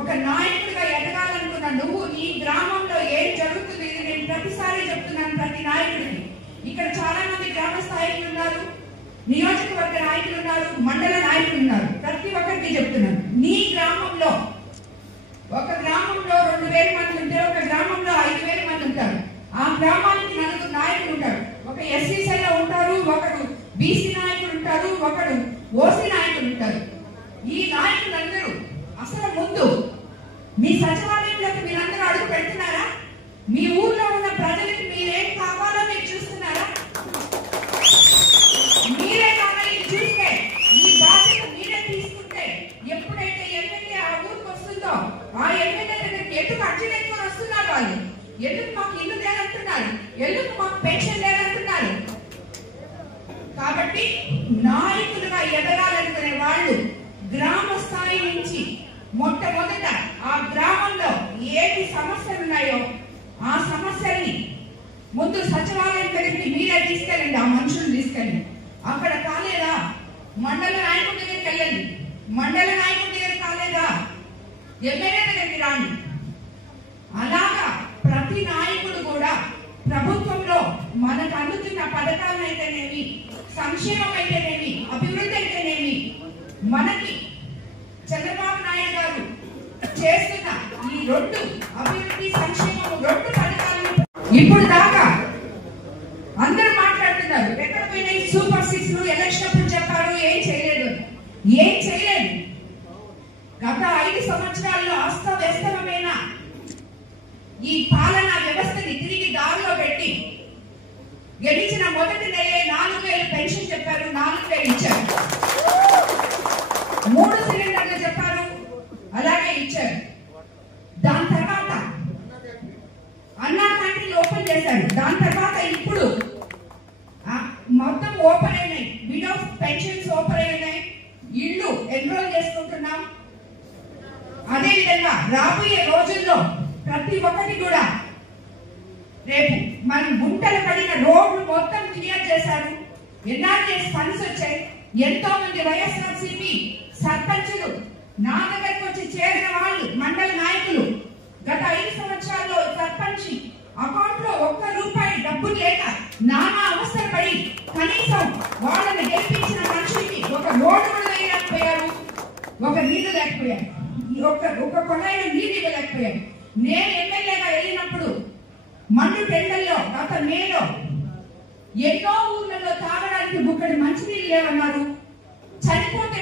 ఒక నాయకుడిగా ఎదగాలనుకున్న నువ్వు ఈ గ్రామంలో ఏం జరుగుతుంది, ఇది నేను ప్రతిసారి చెప్తున్నాను ప్రతి నాయకుడికి. ఇక్కడ చాలా మంది గ్రామ స్థాయిలు ఉన్నారు, నియోజకవర్గ నాయకులు ఉన్నారు, మండల నాయకులు ఉన్నారు. ప్రతి ఒక్కరికి చెప్తున్నాను, నీ గ్రామంలో ఒక గ్రామంలో 2000 మంది ఉంటే ఒక గ్రామంలో 5000 మంది ఉంటారు. ఆ గ్రామానికి 4 నాయకులు ఉంటారు. ఒక ఎస్సీసీలో ఉంటారు, ఒకడు బీసీ నాయకులు ఉంటారు, ఒకడు ఓసీ నాయకులు ఉంటారు. ఈ నాయకులందరూ అసలు ముందు మీ సచివాలయంలోకి మీరందరూ అడుగు పెడుతున్నారా? మీ ఊర్లో ఉన్న ప్రజలకి మీరేం కావాలో మీరు చూస్తున్నారా? మీరే కానీ చూస్తే మీ బాధ్యత మీరే తీసుకుంటే ఎప్పుడైతే ఎమ్మెల్యే ఆ ఊరికి వస్తుందో ఆ ఎమ్మెల్యే దగ్గరికి ఎందుకు అర్జీలు ఎక్కువ వస్తున్నారు? వాళ్ళు ఎందుకు మాకు ఇల్లు లేదంటున్నారు, ఎందుకు మాకు పెన్షన్ లేదంటున్నారు? కాబట్టి నాయకులుగా ఎదగాలనుకునే వాళ్ళు గ్రామ స్థాయి నుంచి మొట్టమొదట ఆ గ్రామంలో ఏది సమస్యలు ఉన్నాయో ఆ సమస్యల్ని ముందు సచివాలయం దగ్గరికి మీరే తీసుకెళ్ళండి. ఆ మనుషులు తీసుకెళ్ళండి. అక్కడ కాలేదా మండల నాయకుడి దగ్గరికి వెళ్ళండి. మండల నాయకుడి దగ్గర కాలేదా ఎమ్మెల్యే దగ్గరికి రాండి. అలాగా ప్రతి నాయకుడు కూడా ప్రభుత్వంలో మనకు అందుతున్న పథకాలను అయితేనేమి, సంక్షేమం అయితేనేమి, అభివృద్ధి అయితేనేమి, మనకి చంద్రబాబు నాయుడు గారు చేస్తున్న ఈ 2 అభివృద్ధి సంక్షేమం 2 పథకాలను ఇప్పుడు దాకా అందరూ మాట్లాడుతున్నారు. ఎక్కడ పోయినాయి సూపర్ 6 ఎలక్షన్ అప్పుడు చెప్పారు, ఏం చేయలేదు. ఏం చేయలేదు. గత 5 సంవత్సరాల్లో అస్తవ్యస్తమైన ఈ పాలనా వ్యవస్థని తిరిగి దారిలో పెట్టి గెలిచిన మొదటి నెలే 4000 పెన్షన్ చెప్పారు, 4000 ఇచ్చారు. 3 సిలిండర్లు చెప్పారు, అలాగే ఇచ్చారు. దాని తర్వాత అన్నా క్యాంటీన్లు ఓపెన్ చేశారు. దాని తర్వాత ఇప్పుడు మొత్తం ఓపెన్ అయినాయి, బిడ్ ఆఫ్ పెన్షన్స్ ఓపెన్ అయినాయి, ఇళ్ళు ఎన్రోల్ చేసుకుంటున్నాం. అదేవిధంగా రాబోయే రోజుల్లో ప్రతి ఒక్కటి కూడా రేపు మనం గుంటలు పడిన రోడ్లు మొత్తం క్లియర్ చేశారు. ఎన్ఆర్జీఎస్ ఫండ్స్ వచ్చాయి. ఎంతో మంది వైఎస్ఆర్సీపీ సర్పంచులు నా దగ్గరకు వచ్చి చేరిన వాళ్ళు, మండల నాయకులు గత 5 సంవత్సరాల్లో సర్పంచ్ అకౌంట్ లో 1 రూపాయి డబ్బులు లేక నానా అవసరపడి కనీసం వాళ్ళని గెలిపించిన మనుషులకి ఒక రోడ్డు కూడా వేయలేకపోయారు, ఒక నీళ్లు లేకపోయారు, ఒక కొనాయిలో నీళ్ళు ఇవ్వలేకపోయారు. నేను ఎమ్మెల్యేగా వెళ్ళినప్పుడు మండు టెండల్లో గత మేలో ఎన్నో ఊర్లలో తాగడానికి బుక్కడి మంచినీళ్ళు లేవన్నారు. చనిపోతే